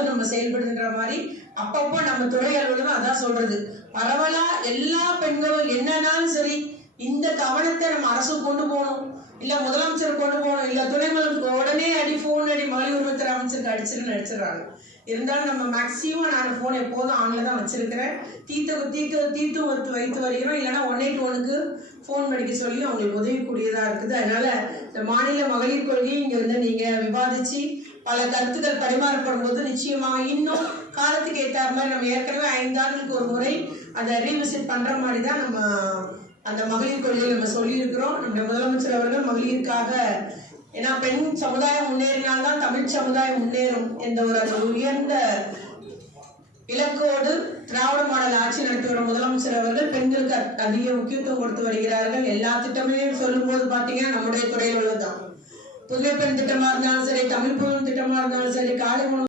எல்லாரும் நம்ம செயல்படுகின்ற மாதிரி அப்பப்போ நம்ம துறை அலுவலகம் அதான் சொல்றது, பரவலா எல்லா பெண்களும் என்னன்னாலும் சரி இந்த கவனத்தை நம்ம அரசு கொண்டு போகணும், இல்ல முதலமைச்சர் கொண்டு போகணும், இல்ல துணை முதலமைச்சர் உடனே போன் அடி மகளிர் உரிமைத்துறை அமைச்சருக்கு அடிச்சிடுறாங்க. இருந்தாலும் நம்ம மேக்சிமம் நான் போன் எப்போதும் ஆன்ல தான் வச்சிருக்கிறேன். தீர்த்து வைத்து வருகிறோம். இல்லைன்னா 181க்கு போன் படிக்க சொல்லி அவங்களுக்கு உதவிக்கூடியதா இருக்குது. அதனால இந்த மாநில மகளிர் கொள்கையை இங்க நீங்க விவாதிச்சு பல கருத்துக்கள் பரிமாறப்படும் போது நிச்சயமாக இன்னும் காலத்துக்கு ஏற்ற மாதிரி நம்ம ஏற்கனவே 5 ஆண்டுகளுக்கு ஒரு முறை அதை ரீவிசிட் பண்ற மாதிரி தான் நம்ம அந்த மகளிர் கொள்கையை நம்ம சொல்லியிருக்கிறோம். நம்முடைய முதலமைச்சர் அவர்கள் மகளிருக்காக, ஏன்னா பெண் சமுதாயம் முன்னேறினால்தான் தமிழ் சமுதாயம் முன்னேறும் என்ற ஒரு உயர்ந்த இலக்கோடு திராவிட மாடல் ஆட்சி நடத்தி வரும் முதலமைச்சர் அவர்கள் பெண்களுக்கு அதிக முக்கியத்துவம் கொடுத்து வருகிறார்கள். எல்லா திட்டமே சொல்லும் போது பாத்தீங்கன்னா நம்முடைய துறையில் உள்ளதுதான். புதுமை பெண் திட்டமா இருந்தாலும் சரி, தமிழ் புதுமை திட்டமா இருந்தாலும் சரி, காலை